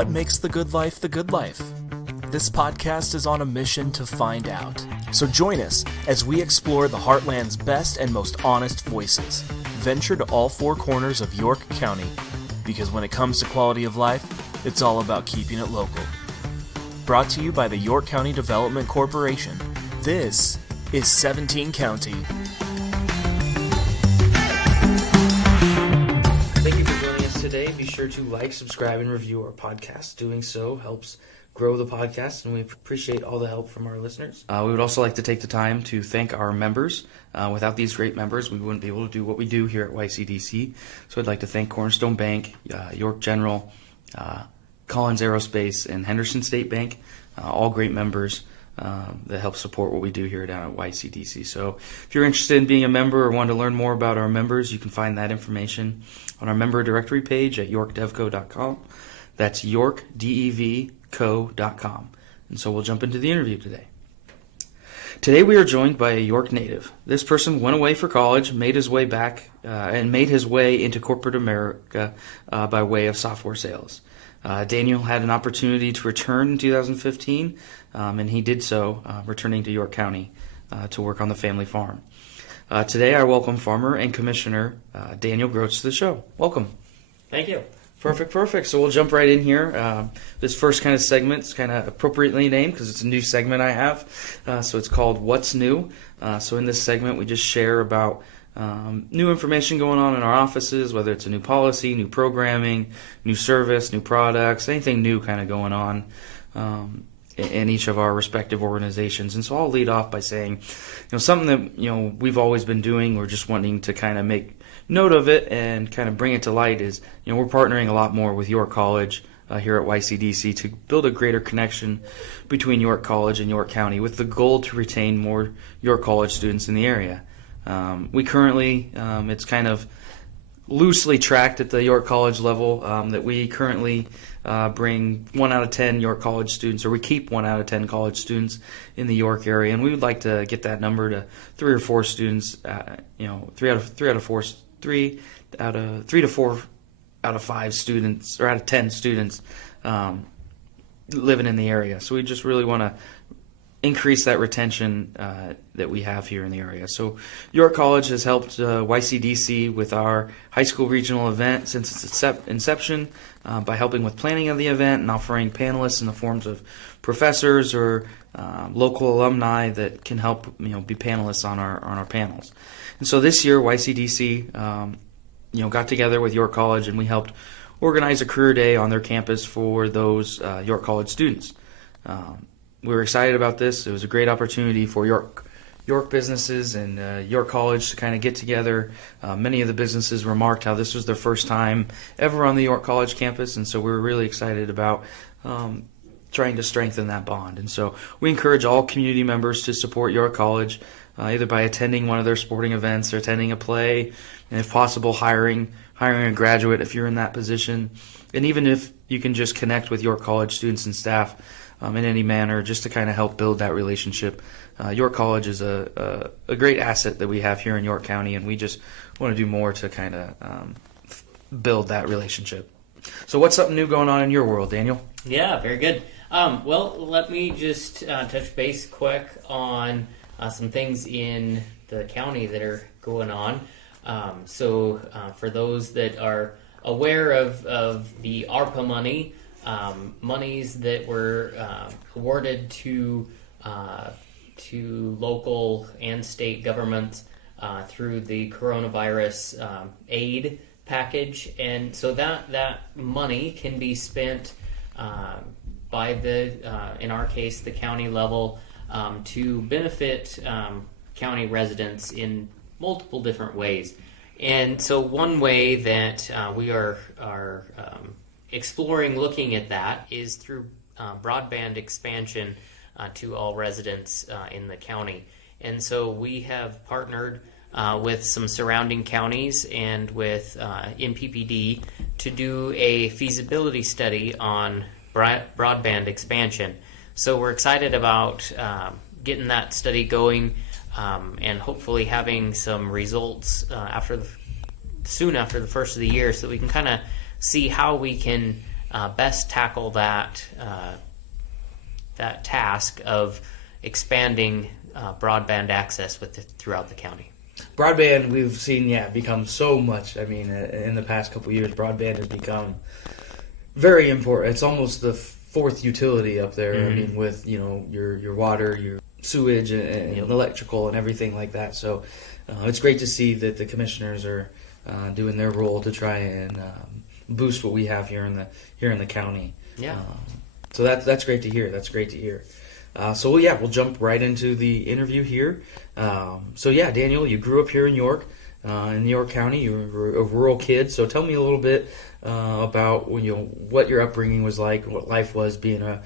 What makes the good life the good life? This podcast is on a mission to find out. So join us as we explore the Heartland's best and most honest voices. Venture to all four corners of York County, because when it comes to quality of life, it's all about keeping it local. Brought to you by the York County Development Corporation. This is 17 County. Thank you for joining us today. Be sure to like, subscribe, and review our podcast. Doing so helps grow the podcast, and we appreciate all the help from our listeners. We would also like to take the time to thank our members. Without these great members, we wouldn't be able to do what we do here at YCDC. So I'd like to thank Cornerstone Bank, York General, Collins Aerospace, and Henderson State Bank, all great members that help support what we do here down at YCDC. So if you're interested in being a member or want to learn more about our members, you can find that information on our member directory page at yorkdevco.com. That's yorkdevco.com. And so we'll jump into the interview today. Today we are joined by a York native. This person went away for college, made his way back, and made his way into corporate America by way of software sales. Daniel had an opportunity to return in 2015, and he did so, returning to York County to work on the family farm. Today I welcome Farmer and Commissioner Daniel Grotz to the show. Welcome. Thank you. Perfect. So we'll jump right in here. This first kind of segment is kind of appropriately named because it's a new segment I have. So it's called What's New. So in this segment, we just share about new information going on in our offices, whether it's a new policy, new programming, new service, new products, anything new kind of going on in each of our respective organizations. And so I'll lead off by saying, something that, we've always been doing, we're just wanting to kind of make note of it and kind of bring it to light is, we're partnering a lot more with York College here at YCDC to build a greater connection between York College and York County with the goal to retain more York College students in the area. We currently, it's kind of loosely tracked at the York College level that we currently bring 1 out of 10 York College students, or we keep 1 out of 10 college students in the York area, and we would like to get that number to 3 or 4 students. 3 to 4 out of 5 students, or out of 10 students living in the area. So we just really want to increase that retention that we have here in the area. So York College has helped YCDC with our high school regional event since its inception by helping with planning of the event and offering panelists in the forms of professors or local alumni that can help be panelists on our panels. And so this year YCDC got together with York College, and we helped organize a career day on their campus for those York College students. We were excited about this. It was a great opportunity for York businesses and York College to kind of get together. Many of the businesses remarked how this was their first time ever on the York College campus, and so we were really excited about trying to strengthen that bond. And so we encourage all community members to support York College, either by attending one of their sporting events or attending a play, and if possible, hiring a graduate if you're in that position. And even if you can just connect with York College students and staff in any manner, just to kind of help build that relationship. York College is a great asset that we have here in York County, and we just want to do more to kind of build that relationship. So what's something new going on in your world, Daniel? Yeah, very good. Well, let me just touch base quick on some things in the county that are going on. So for those that are aware of the ARPA money, monies that were awarded to local and state governments through the coronavirus aid package, and so that money can be spent by in our case, the county level, to benefit county residents in multiple different ways. And so one way that we are exploring looking at that is through broadband expansion to all residents in the county. And so we have partnered with some surrounding counties and with NPPD to do a feasibility study on broadband expansion. So we're excited about getting that study going and hopefully having some results soon after the first of the year, so that we can kind of see how we can best tackle that task of expanding broadband access throughout the county. Broadband, we've seen, become so much. I mean, in the past couple of years, broadband has become very important. It's almost the fourth utility up there. I mean, with your water, your sewage, and electrical, and everything like that. So it's great to see that the commissioners are doing their role to try and boost what we have here in the county. Yeah. So that's great to hear. That's great to hear. We'll jump right into the interview here. Daniel, you grew up here in York, in York County. You were a rural kid. So tell me a little bit about what your upbringing was like, what life was being a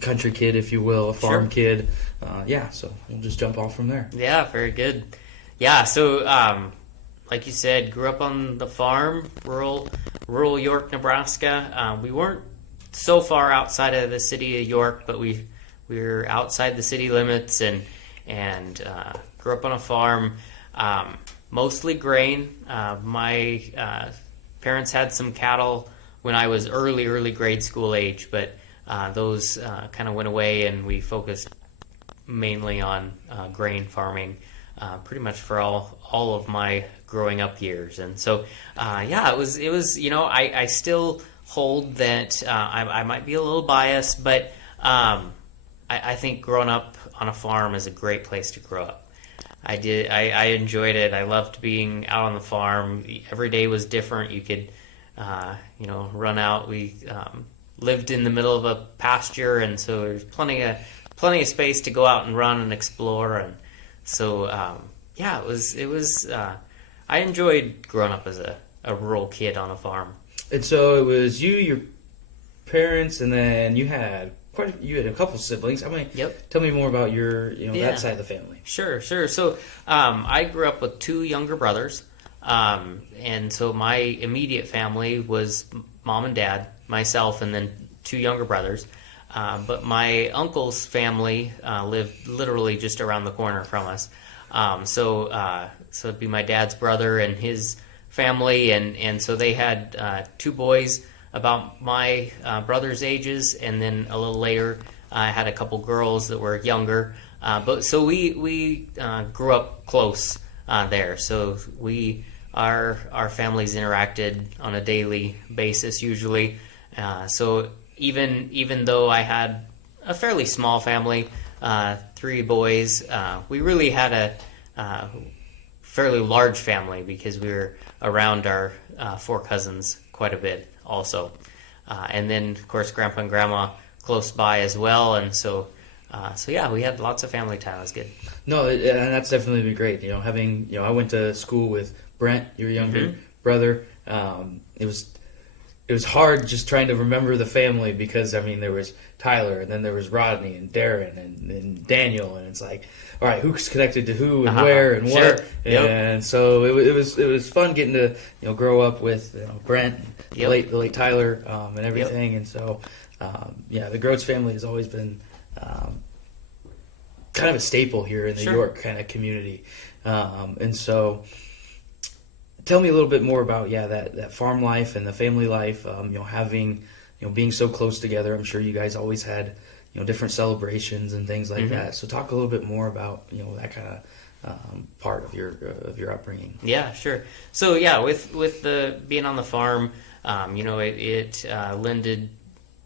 country kid, if you will, a farm kid. So we'll just jump off from there. Yeah, very good. Yeah, so like you said, grew up on the farm, rural York, Nebraska. We weren't so far outside of the city of York, but we were outside the city limits and grew up on a farm, mostly grain. My parents had some cattle when I was early grade school age, but those kind of went away, and we focused mainly on grain farming pretty much for all of my growing up years. And so it was I still hold that I might be a little biased, but I think growing up on a farm is a great place to grow up. I enjoyed it. I loved being out on the farm. Every day was different. You could run out. We lived in the middle of a pasture, and so there's plenty of space to go out and run and explore. And so it was I enjoyed growing up as a rural kid on a farm. And so it was you, your parents, and then you had a couple siblings. Tell me more about your that side of the family. Sure. So I grew up with two younger brothers, and so my immediate family was mom and dad, myself, and then two younger brothers. But my uncle's family lived literally just around the corner from us. So it'd be my dad's brother and his family, and so they had two boys about my brother's ages, and then a little later I had a couple girls that were younger. But so we grew up close there. So our families interacted on a daily basis usually. So even though I had a fairly small family, three boys, we really had a fairly large family because we were around our four cousins quite a bit also. And then, of course, Grandpa and Grandma close by as well. And so we had lots of family time. It was good. No, and that's definitely been great. Having, I went to school with Brent, your younger brother. It was hard just trying to remember the family because, there was Tyler, and then there was Rodney and Darren and Daniel, and it's like, all right, who's connected to who and where and what? Sure. Yep. And so it was fun getting to grow up with Brent, the late Tyler, and everything. Yep. And so the Grotz family has always been kind of a staple here in the York kind of community, and so. Tell me a little bit more about that farm life and the family life. Having being so close together. I'm sure you guys always had different celebrations and things like that. So talk a little bit more about that kind of part of your upbringing. Yeah, sure. So with the being on the farm, it lended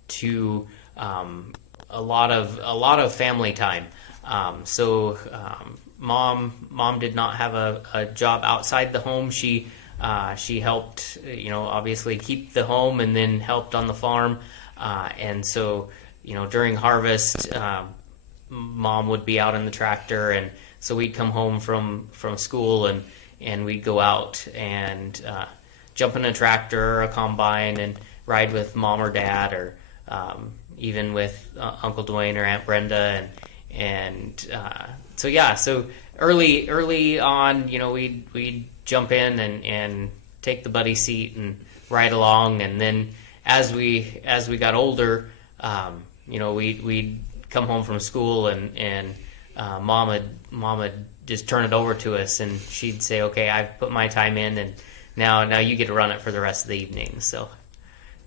to a lot of family time. Mom did not have a job outside the home. She helped, obviously keep the home and then helped on the farm. And so, during harvest, Mom would be out in the tractor, and so we'd come home from school and we'd go out and jump in a tractor or a combine and ride with Mom or Dad, or even with Uncle Dwayne or Aunt Brenda, so early on, we'd jump in and take the buddy seat and ride along, and then as we got older, we'd come home from school and Mom would just turn it over to us, and she'd say, "Okay, I've put my time in, and now you get to run it for the rest of the evening." So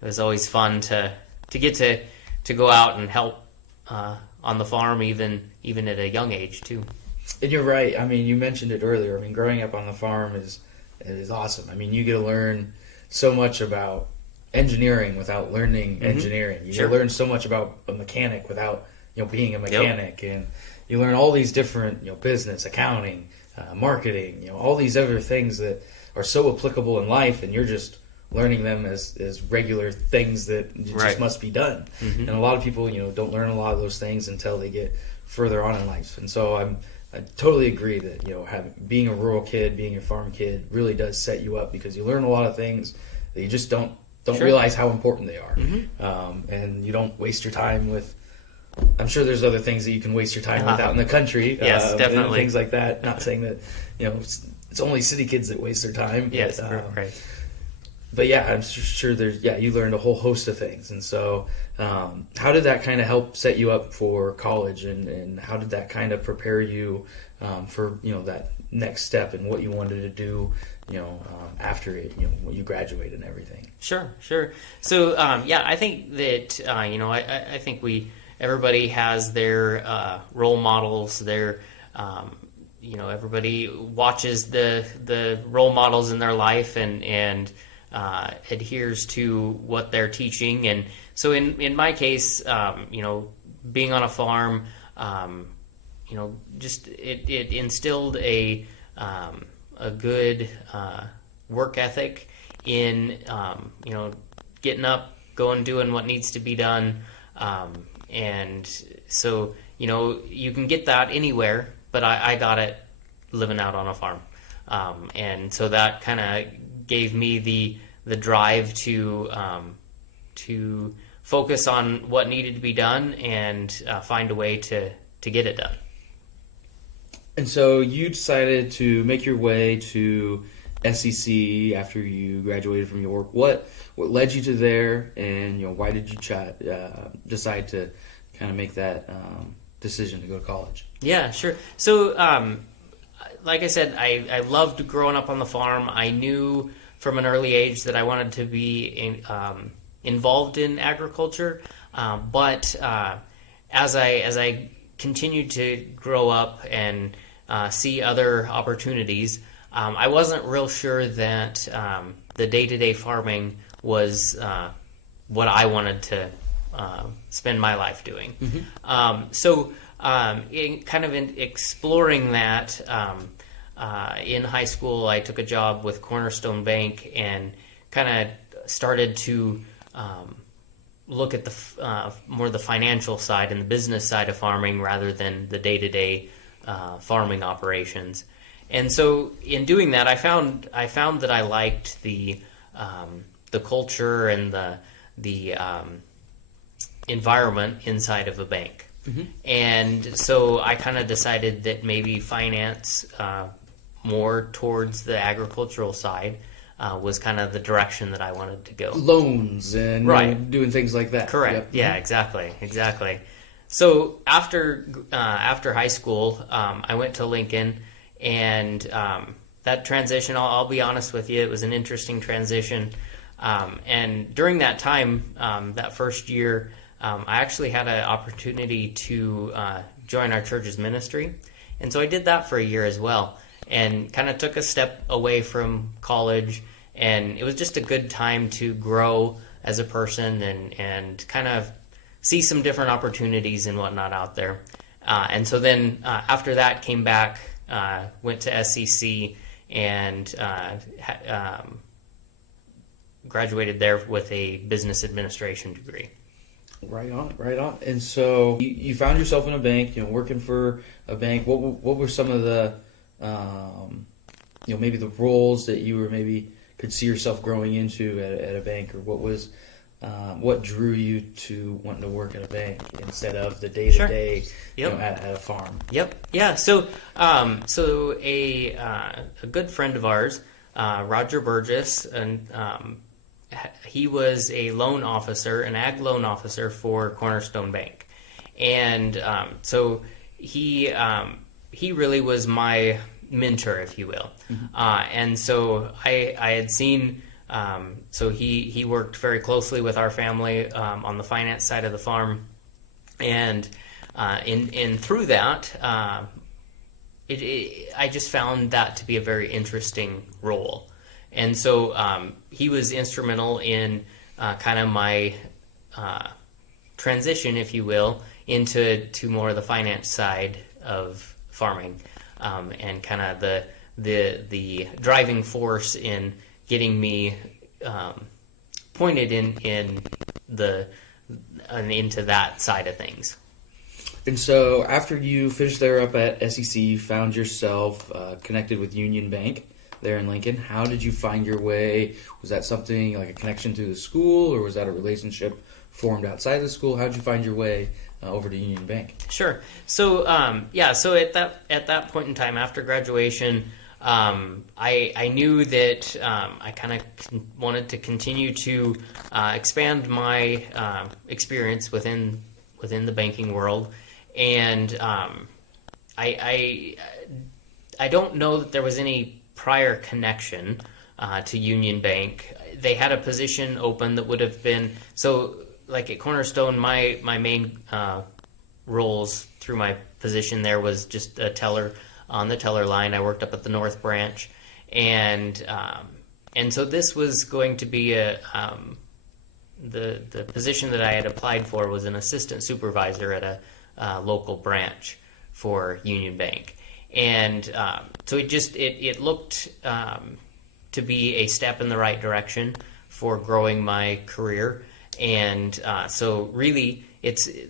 was always fun to get to go out and help on the farm, even at a young age too. And you're right. I mean, you mentioned it earlier. I mean, growing up on the farm is awesome. I mean, you get to learn so much about engineering without learning engineering. You get to learn so much about a mechanic without being a mechanic, and you learn all these different business, accounting, marketing, all these other things that are so applicable in life, and you're just learning them as regular things that just must be done. And a lot of people don't learn a lot of those things until they get further on in life. And so I totally agree that being a rural kid, being a farm kid really does set you up, because you learn a lot of things that you just don't realize how important they are. And you don't waste your time with, I'm sure there's other things that you can waste your time with out in the country. Yes, definitely. Things like that. Not saying that it's only city kids that waste their time. Yes, right. But yeah, I'm sure you learned a whole host of things. And so how did that kind of help set you up for college, and how did that kind of prepare you for that next step and what you wanted to do after it, when you graduated and everything? Sure. So I think that I think everybody has their role models. Their everybody watches the role models in their life and adheres to what they're teaching. And so in my case, being on a farm, just it instilled a good work ethic in getting up, going, doing what needs to be done, and so you can get that anywhere, but I got it living out on a farm, and so that kind of gave me the drive to focus on what needed to be done and find a way to get it done. And so you decided to make your way to SEC after you graduated from York. What led you to there, and why did you decide to kind of make that decision to go to college? Yeah, sure. So, like I said, I loved growing up on the farm. I knew from an early age that I wanted to be involved in agriculture, but as I continued to grow up and see other opportunities, I wasn't real sure that the day-to-day farming was what I wanted to spend my life doing. So in exploring that, in high school, I took a job with Cornerstone Bank and kind of started to look at the more the financial side and the business side of farming rather than the day-to-day farming operations. And so in doing that, I found that I liked the culture and the environment inside of a bank. And so I kind of decided that maybe finance, more towards the agricultural side, was kind of the direction that I wanted to go. Loans and doing things like that. Correct. Yep. Yeah, exactly. So after high school, I went to Lincoln, and that transition, I'll be honest with you, it was an interesting transition. And during that time, that first year, I actually had an opportunity to join our church's ministry. And so I did that for a year as well, and kind of took a step away from college. And it was just a good time to grow as a person and kind of see some different opportunities and whatnot out there. And so then after that, came back, went to SEC, and graduated there with a business administration degree. Right on. And so you found yourself in a bank, working for a bank. What were some of the, maybe the roles that you maybe could see yourself growing into at a bank, or what drew you to wanting to work at a bank instead of the day-to-day, at a farm? Yep. Yeah. So a good friend of ours, Roger Burgess, and he was a loan officer, an ag loan officer for Cornerstone Bank, and so he really was my mentor, if you will. And so I had seen So he worked very closely with our family on the finance side of the farm, and through that, I just found that to be a very interesting role. And so he was instrumental in kind of my transition, if you will, into more of the finance side of farming, and kind of the driving force in getting me pointed into that side of things. And so after you finished there up at SEC, you found yourself connected with Union Bank there in Lincoln. How did you find your way? Was that something like a connection through the school, or was that a relationship formed outside the school? How did you find your way over to Union Bank? Sure. So so at that point in time after graduation, I knew that I kind of wanted to continue to expand my experience within the banking world, and I don't know that there was any prior connection to Union Bank. They had a position open that would have been so. Like at Cornerstone, my main roles through my position there was just a teller on the teller line. I worked up at the North Branch, and so this was going to be the position that I had applied for was an assistant supervisor at a local branch for Union Bank, and so it looked to be a step in the right direction for growing my career. And so really,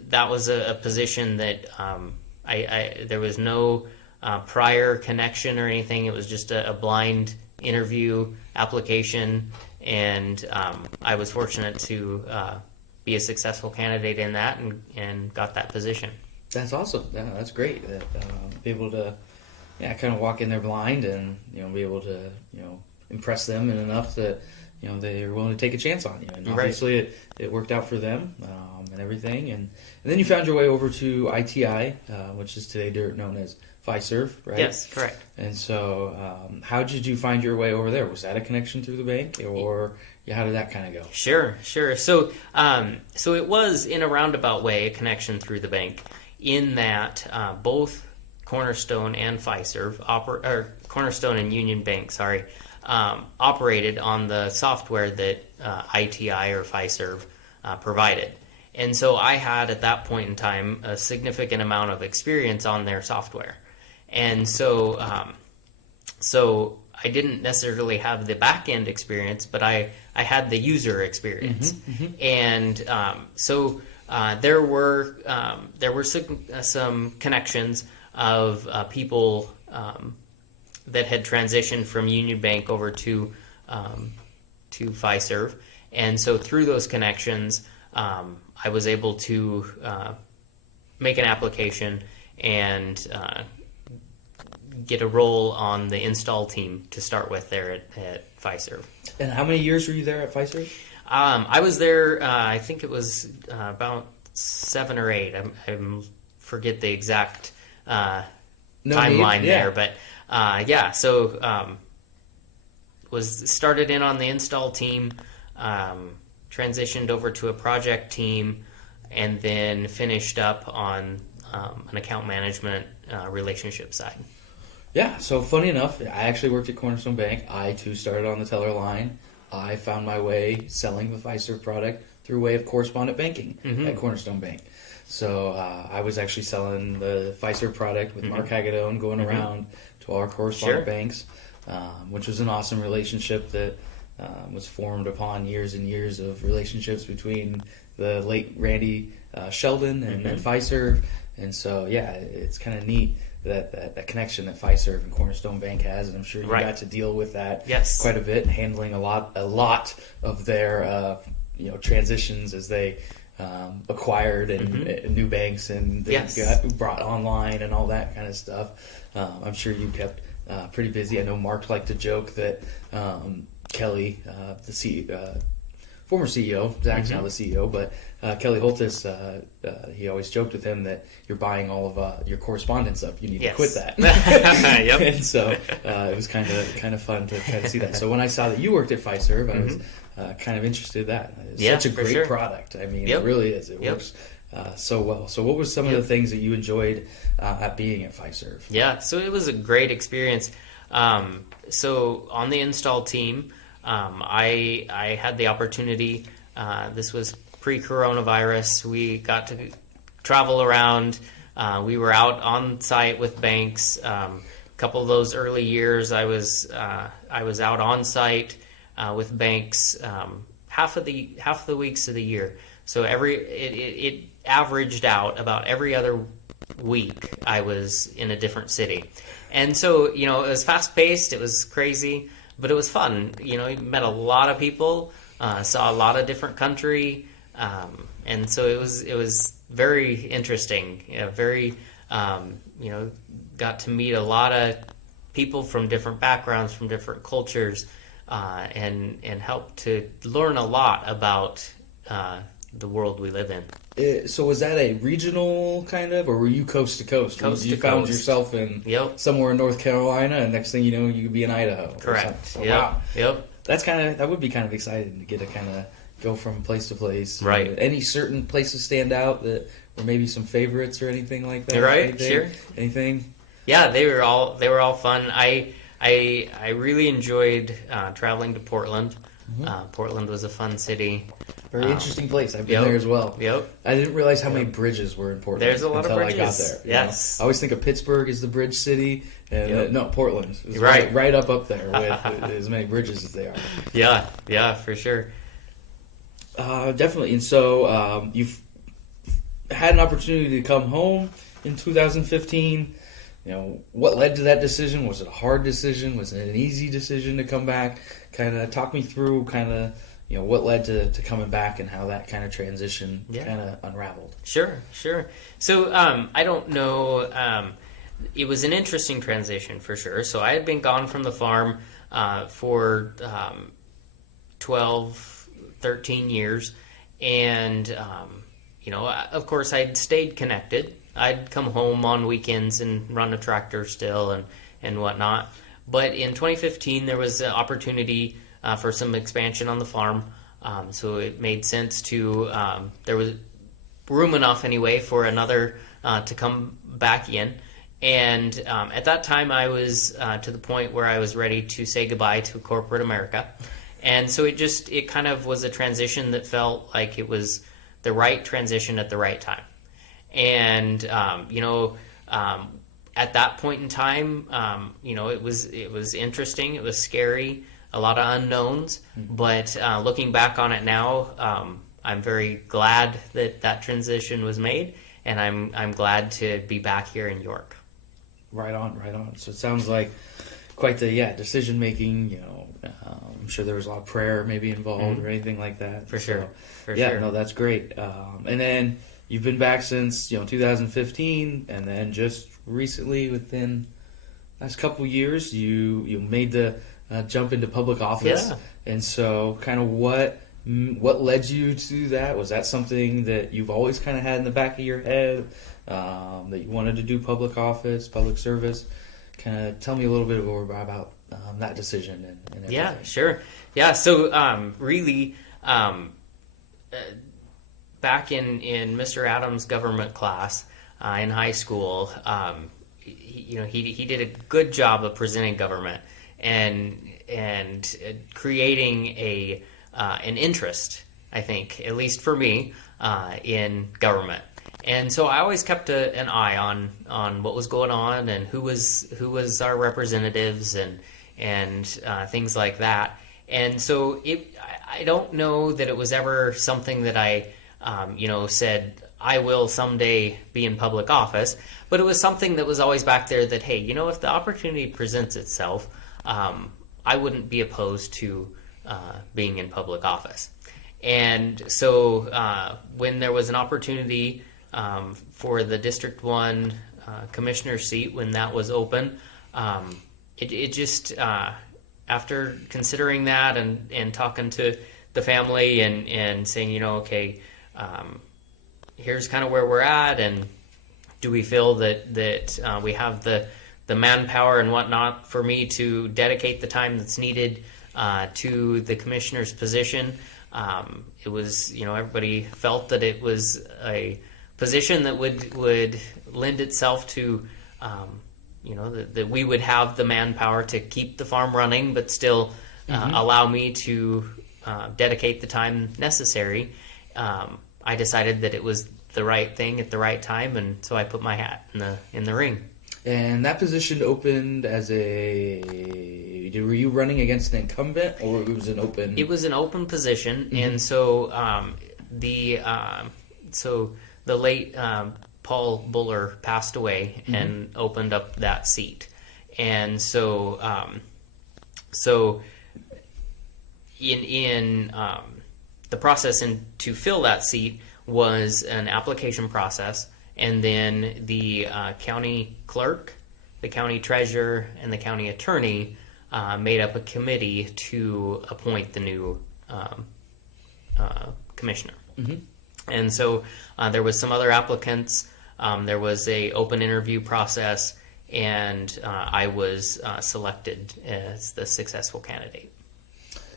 that was a position that there was no prior connection or anything. It was just a blind interview application, and I was fortunate to be a successful candidate in that and got that position. That's awesome. Yeah, that's great. That be able to kind of walk in there blind and be able to impress them enough that they were willing to take a chance on you, and obviously it worked out for them and everything. And then you found your way over to ITI, which is today known as Fiserv, right? Yes, correct. And so, how did you find your way over there? Was that a connection through the bank, or how did that kind of go? Sure. So, so it was in a roundabout way a connection through the bank, in that both Cornerstone and Fiserv, Cornerstone and Union Bank, operated on the software that ITI or Fiserv provided. And so I had at that point in time a significant amount of experience on their software. And so so I didn't necessarily have the back end experience, but I had the user experience. And so there were some connections of people that had transitioned from Union Bank over to Fiserv, and so through those connections, I was able to make an application and get a role on the install team to start with there at Fiserv. And how many years were you there at Fiserv? I was there. I think it was about 7 or 8. I forget the exact timeline there, but. So was started in on the install team, transitioned over to a project team, and then finished up on an account management relationship side. Yeah, so funny enough, I actually worked at Cornerstone Bank. I too started on the teller line. I found my way selling the Fiserv product through way of correspondent banking at Cornerstone Bank. So I was actually selling the Fiserv product with Mark Hagedorn, going around to all our correspondent banks, which was an awesome relationship that was formed upon years and years of relationships between the late Randy Sheldon and Fiserv. And so, it's kind of neat that connection that Fiserv and Cornerstone Bank has, and I'm sure you got to deal with that quite a bit, handling a lot of their transitions as they acquired and new banks and they got brought online and all that kind of stuff. I'm sure you kept pretty busy. I know Mark liked to joke that Kelly, the former CEO. Zach's now the CEO, but Kelly Holtis, he always joked with him that you're buying all of your correspondence up. You need to quit that. Yep. And so it was kind of fun to kind of see that. So when I saw that you worked at Fiserv, I was kind of interested in that. It's such a great product. I mean, it really is. It works so well. So what were some of the things that you enjoyed at being at Fiserv? Yeah, so it was a great experience. So on the install team, I had the opportunity, this was pre-coronavirus, we got to travel around, we were out on site with banks. A couple of those early years I was out on site with banks half of the weeks of the year. So it averaged out about every other week I was in a different city. And so, it was fast-paced, it was crazy, but it was fun. You met a lot of people, saw a lot of different country, and so it was very interesting. Very, got to meet a lot of people from different backgrounds, from different cultures, and helped to learn a lot about the world we live in. So was that a regional kind of, or were you coast to coast? You found yourself in somewhere in North Carolina, and next thing you know, you could be in Idaho. Correct. Oh, wow. Yep. That would be kind of exciting to get to kind of go from place to place. Right. Any certain places stand out that were maybe some favorites or anything like that? Right. Sure. Anything? Yeah, they were all fun. I really enjoyed traveling to Portland. Portland was a fun city. Very interesting place. I've been there as well. Yep. I didn't realize how many bridges were in Portland. There's a lot of bridges. I got there. Yes. I always think of Pittsburgh as the bridge city. And no, Portland is right up there with as many bridges as they are. Yeah, for sure. Definitely. And so you've had an opportunity to come home in 2015. What led to that decision? Was it a hard decision? Was it an easy decision to come back? Kind of talk me through what led to coming back and how that kind of transition kind of unraveled. Sure. So I don't know. It was an interesting transition for sure. So I had been gone from the farm for 12, 13 years. And, of course, I'd stayed connected. I'd come home on weekends and run a tractor still and whatnot. But in 2015, there was an opportunity for some expansion on the farm. So it made sense to, there was room enough anyway for another to come back in. And at that time, I was to the point where I was ready to say goodbye to corporate America. And so it kind of was a transition that felt like it was the right transition at the right time. And, at that point in time, it was interesting. It was scary, a lot of unknowns. But looking back on it now, I'm very glad that transition was made, and I'm glad to be back here in York. Right on. So it sounds like quite the decision making. I'm sure there was a lot of prayer maybe involved or anything like that. For sure. No, that's great. And then you've been back since 2015, and then just recently, within the last couple of years, you made the jump into public office. Yeah. And so, kind of what led you to that? Was that something that you've always kind of had in the back of your head, that you wanted to do public office, public service? Kind of tell me a little bit more about that decision and everything. Yeah, sure. Yeah, so really. Back in Mr. Adams' government class in high school, he did a good job of presenting government and creating an interest, I think, at least for me, in government. And so I always kept an eye on what was going on and who was our representatives and things like that. And so I don't know that it was ever something that I said I will someday be in public office, but it was something that was always back there that, hey, if the opportunity presents itself, I wouldn't be opposed to being in public office. And so when there was an opportunity for the District 1 commissioner seat, when that was open, it just, after considering that and talking to the family and saying, okay, here's kind of where we're at, and do we feel that we have the manpower and whatnot for me to dedicate the time that's needed to the commissioner's position. It was, everybody felt that it was a position that would lend itself to, that we would have the manpower to keep the farm running, but still allow me to dedicate the time necessary. I decided that it was the right thing at the right time, and so I put my hat in the ring. And that position opened as were you running against an incumbent, or it was an open? It was an open position, and so the late Paul Buller passed away and opened up that seat, and so in the process to fill that seat was an application process. And then the county clerk, the county treasurer, and the county attorney made up a committee to appoint the new commissioner. And so there was some other applicants. There was a open interview process, and I was selected as the successful candidate.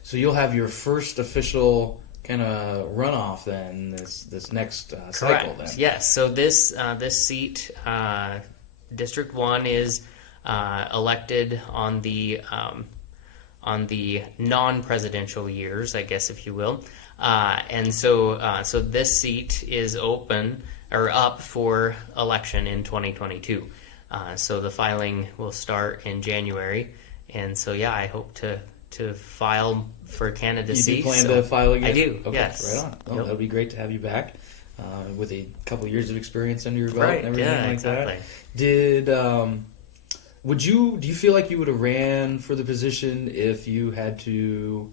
So you'll have your first official kind of runoff then this next cycle then. Yes. So this seat, District 1, is elected on the non-presidential years, I guess, if you will, and so this seat is open or up for election in 2022. So the filing will start in January, and so I hope to file for candidacy. You do plan to file again? I do, okay, yes. Right on. Oh, That would be great to have you back with a couple years of experience under your belt and everything like exactly. that. Do you feel like you would have ran for the position if you had to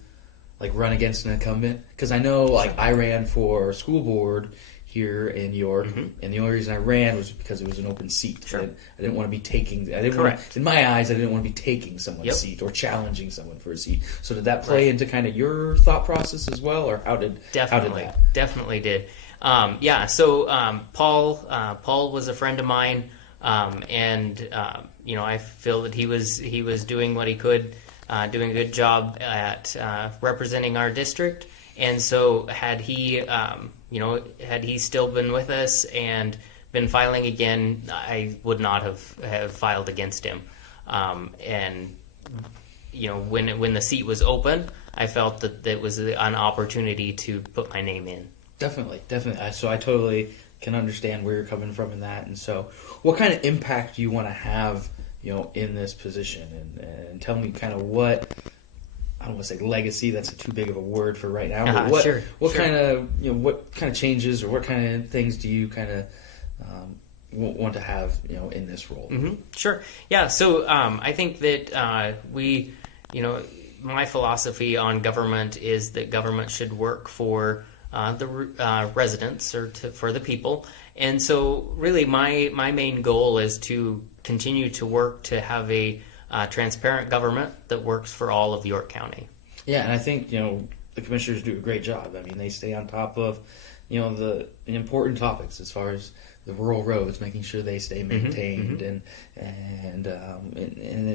run against an incumbent? Because I know I ran for school board here in York, and the only reason I ran was because it was an open seat. Sure. I didn't want to be taking. Correct. In my eyes, I didn't want to be taking someone's seat or challenging someone for a seat. So did that play into kind of your thought process as well, or how did that? Definitely did. So Paul was a friend of mine, and I feel that he was doing what he could, doing a good job at representing our district. And so had he still been with us and been filing again, I would not have filed against him. When the seat was open, I felt that it was an opportunity to put my name in. Definitely. So I totally can understand where you're coming from in that. And so what kind of impact do you want to have, in this position? And tell me kind of what, I don't want to say legacy, that's too big of a word for right now, but what kind of changes or what kind of things do you kind of want to have, in this role? Mm-hmm. Sure. Yeah. So I think that my philosophy on government is that government should work for the residents or for the people. And so really my main goal is to continue to work to have a transparent government that works for all of York County. Yeah, and I think, the commissioners do a great job. I mean, they stay on top of, the important topics as far as the rural roads, making sure they stay maintained and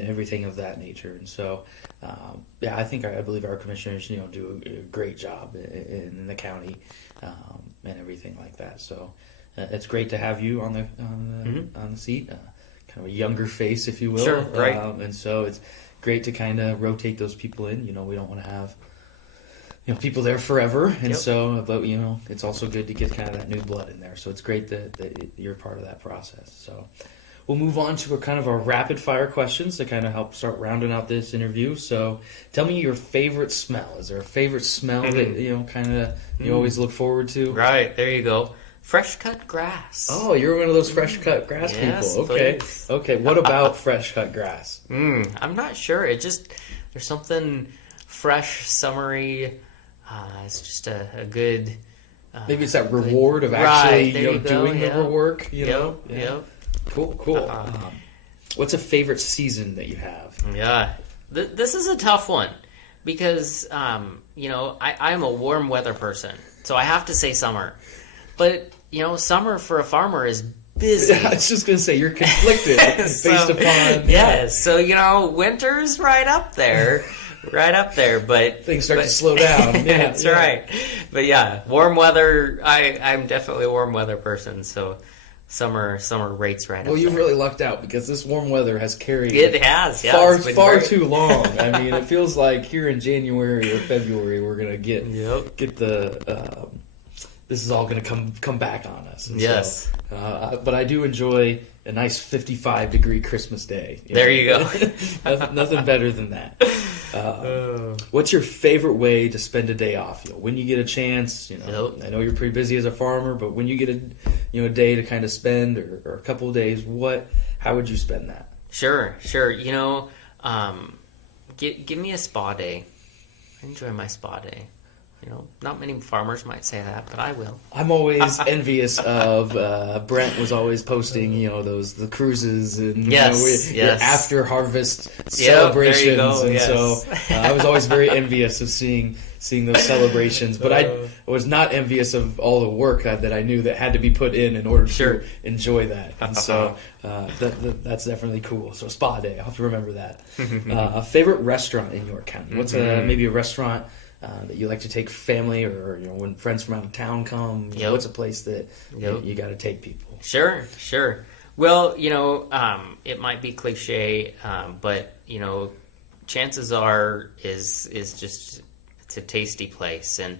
everything of that nature. And so, I believe our commissioners, do a great job in the county and everything like that. So it's great to have you on the seat, kind of a younger face, if you will. Sure, right. And so it's great to kind of rotate those people in. We don't want to have people there forever, and so, but it's also good to get kind of that new blood in there. So it's great that you're part of that process. So we'll move on to our rapid fire questions to kind of help start rounding out this interview. So tell me your favorite smell. Is there a favorite smell that you always look forward to? Right, there you go. Fresh cut grass. Oh, you're one of those fresh cut grass people. Okay. Please. Okay. What about fresh cut grass? I'm not sure. There's something fresh, summery. It's just a good. Maybe it's that reward of actually doing the work. Yep. Cool. What's a favorite season that you have? Yeah, this is a tough one because I'm a warm weather person, so I have to say summer. But summer for a farmer is busy. I was just gonna say you're conflicted based upon. Yes, so winter's right up there. But things start to slow down. Yeah, that's right. But yeah, warm weather. I'm definitely a warm weather person. So summer rates right up. Well, you've there. really lucked out because this warm weather has carried. It has, yeah, far too long. I mean, it feels like here in January or February we're gonna get the. This is all going to come back on us. And yes. So, but I do enjoy a nice 55-degree Christmas day. There you go. Nothing better than that. What's your favorite way to spend a day off? When you get a chance, I know you're pretty busy as a farmer, but when you get a day to kind of spend or a couple of days, how would you spend that? Sure. Give me a spa day. I enjoy my spa day. Not many farmers might say that, but I will. I'm always envious of Brent was always posting, the cruises and your after harvest celebrations, there you go, so I was always very envious of seeing those celebrations. But I was not envious of all the work that I knew that had to be put in order to enjoy that. And so that's definitely cool. So spa day, I'll have to remember that. A favorite restaurant in York County? What's maybe a restaurant that you like to take family or when friends from out of town come? What's a place that you got to take people? Sure. Well, it might be cliche, but chances are is just it's a tasty place, and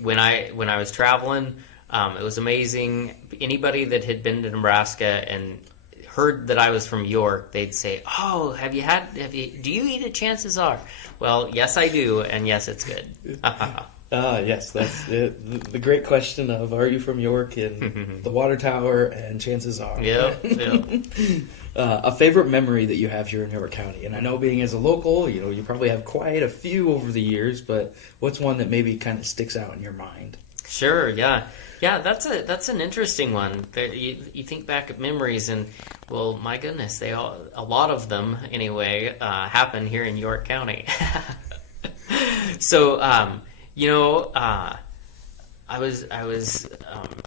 when I was traveling, it was amazing. Anybody that had been to Nebraska and heard that I was from York, they'd say, "Oh, do you eat at Chances Are?" Well, yes, I do, and yes, it's good. Yes, that's it. The great question of are you from York and the water tower and Chances Are. Yep. A favorite memory that you have here in York County, and I know being as a local, you probably have quite a few over the years, but what's one that maybe kind of sticks out in your mind? Sure, yeah, that's an interesting one. You think back at memories, and well, my goodness, a lot of them anyway happen here in York County. So, I was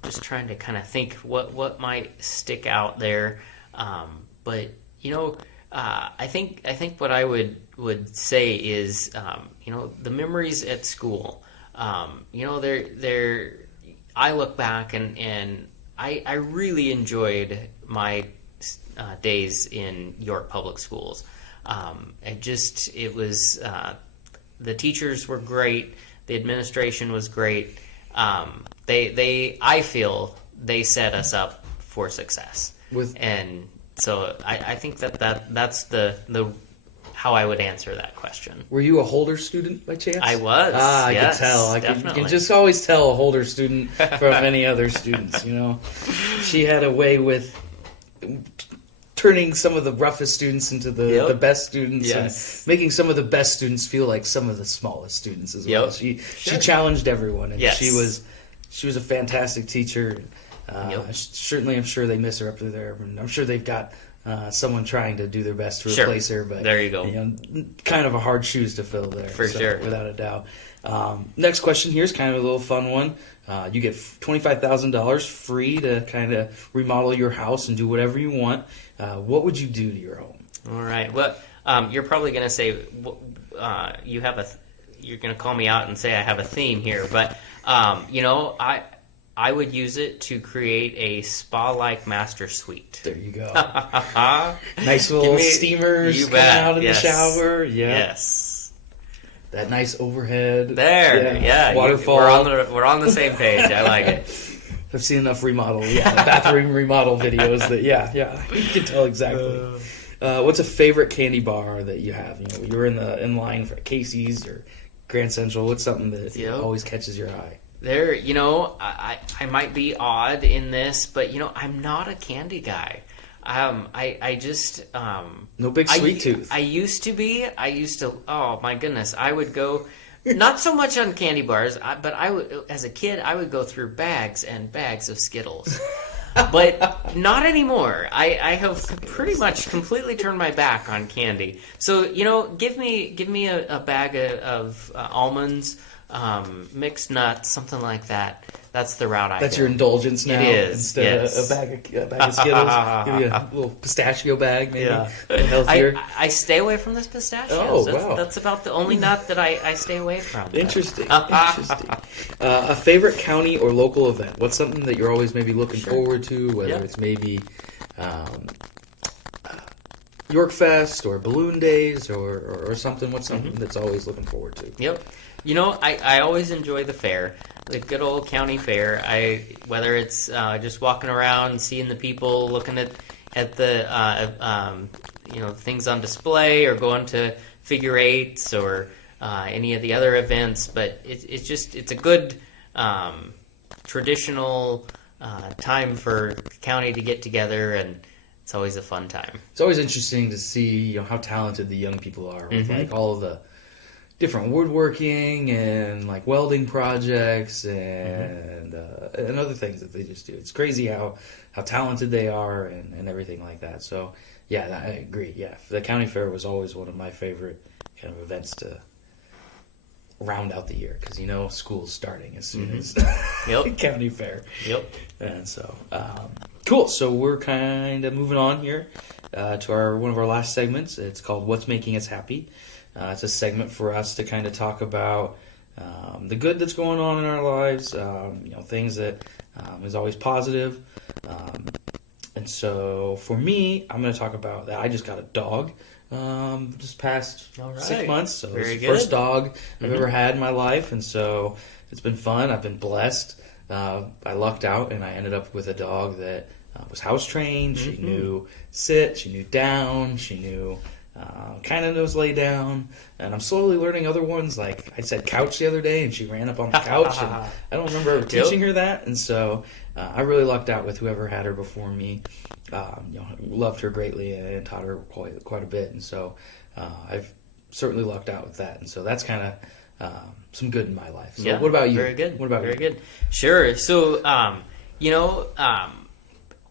just trying to kind of think what might stick out there, but I think what I would say is the memories at school. I look back and I really enjoyed my days in York Public Schools. The teachers were great. The administration was great. I feel they set us up for success. And so I think that's the how I would answer that question. Were you a Holder student by chance? I was. I yes, could tell. You can just always tell a Holder student from any other students. She had a way with turning some of the roughest students into the best students, and making some of the best students feel like some of the smallest students as well. She challenged everyone, and she was a fantastic teacher. Certainly, I'm sure they miss her up there, and I'm sure they've got someone trying to do their best to replace her. But there you go. Kind of a hard shoes to fill there, for sure, without a doubt. Next question here is kind of a little fun one. You get $25,000 free to kind of remodel your house and do whatever you want. What would you do to your home? All right. Well, you're probably going to say you're going to call me out and say I have a theme here, but I would use it to create a spa-like master suite. There you go. Nice little steamers coming out in the shower. Yeah. Yes. That nice overhead. There. Yeah. Waterfall. We're on the same page. I like it. I've seen enough bathroom remodel videos that you can tell exactly. What's a favorite candy bar that you have? You're in line for Casey's or Grand Central. What's something that always catches your eye? There, I might be odd in this, but I'm not a candy guy. I just no big sweet tooth. I used to. Oh my goodness, I would go. Not so much on candy bars, but as a kid, I would go through bags and bags of Skittles. But not anymore. I have pretty much completely turned my back on candy. So, give me a bag of almonds, mixed nuts, something like that. That's the route I That's go. your indulgence now. It is, Instead yes. of a bag of Skittles. Give you a little pistachio bag, maybe. Yeah. A little healthier. I stay away from this pistachios. Oh, wow. That's about the only nut that I stay away from. Interesting. A favorite county or local event? What's something that you're always maybe looking forward to, whether it's maybe York Fest or Balloon Days or something? What's something that's always looking forward to? Yep. I always enjoy the fair, the good old county fair. Whether it's just walking around, seeing the people, looking at the things on display, or going to figure eights or any of the other events. But it's a good traditional time for the county to get together, and it's always a fun time. It's always interesting to see how talented the young people are with like all of the different woodworking and like welding projects and other things that they just do. It's crazy how talented they are and everything like that. So yeah, I agree. Yeah, the county fair was always one of my favorite kind of events to round out the year, because school's starting as soon as county fair. Yep. And so cool. So we're kind of moving on here to one of our last segments. It's called What's Making Us Happy. It's a segment for us to kind of talk about the good that's going on in our lives, things that is always positive. And so for me, I'm going to talk about that I just got a dog this past 6 months. So Very it's the good. first dog I've ever had in my life. And so it's been fun. I've been blessed. I lucked out and I ended up with a dog that was house trained. She knew sit, she knew down, she knew kind of knows lay down, and I'm slowly learning other ones. Like I said couch the other day, and she ran up on the couch, and I don't remember ever teaching her that. And so I really lucked out with whoever had her before me. Loved her greatly and taught her quite a bit, and so I've certainly lucked out with that. And so that's kind of some good in my life. So what about you? Very good. What about Very you? good. Sure. So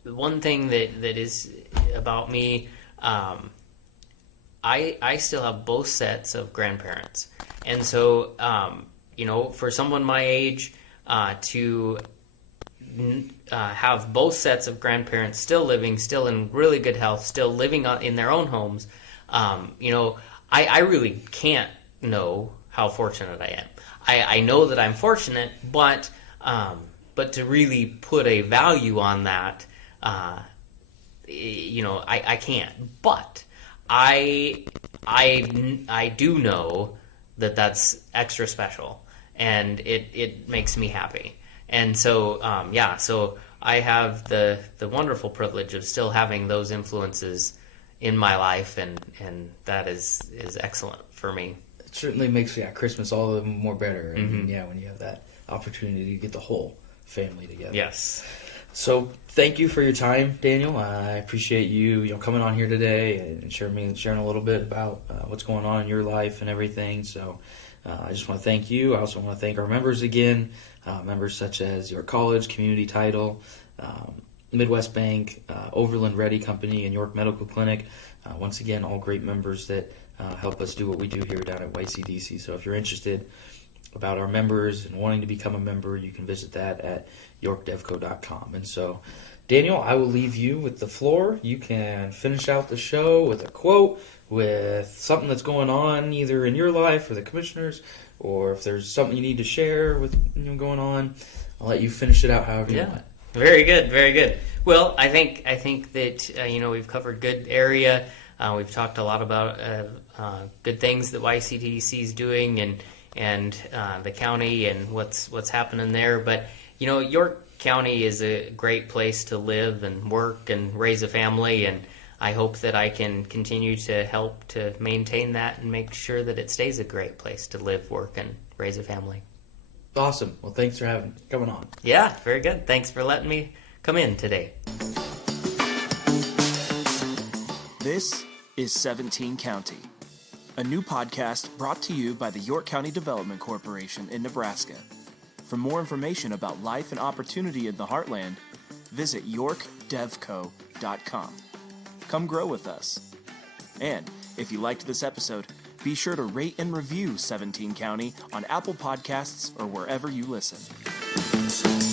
one thing that is about me. I still have both sets of grandparents. And so, for someone my age to have both sets of grandparents still living, still in really good health, still living in their own homes, I really can't know how fortunate I am. I know that I'm fortunate, but to really put a value on that, I can't. But I do know that that's extra special, and it makes me happy. And so, so I have the wonderful privilege of still having those influences in my life, and that is excellent for me. It certainly makes Christmas all the more better. And when you have that opportunity to get the whole family together. Yes. So thank you for your time, Daniel. I appreciate you coming on here today and sharing a little bit about what's going on in your life and everything. So I just want to thank you. I also want to thank our members again, members such as York College, Community Title, Midwest Bank, Overland Ready Company, and York Medical Clinic. Once again, all great members that help us do what we do here down at YCDC. So if you're interested about our members and wanting to become a member, you can visit that at yorkdevco.com. And so, Daniel, I will leave you with the floor. You can finish out the show with a quote, with something that's going on either in your life or the commissioners, or if there's something you need to share with going on. I'll let you finish it out however you want. Very good, very good. Well, I think that we've covered good area. We've talked a lot about good things that YCDC is doing and the county and what's happening there. But York County is a great place to live and work and raise a family, and I hope that I can continue to help to maintain that and make sure that it stays a great place to live, work, and raise a family. Awesome. Well, thanks for coming on. Yeah, very good. Thanks for letting me come in today. This is 17 County, a new podcast brought to you by the York County Development Corporation in Nebraska. For more information about life and opportunity in the Heartland, visit yorkdevco.com. Come grow with us. And if you liked this episode, be sure to rate and review 17 County on Apple Podcasts or wherever you listen.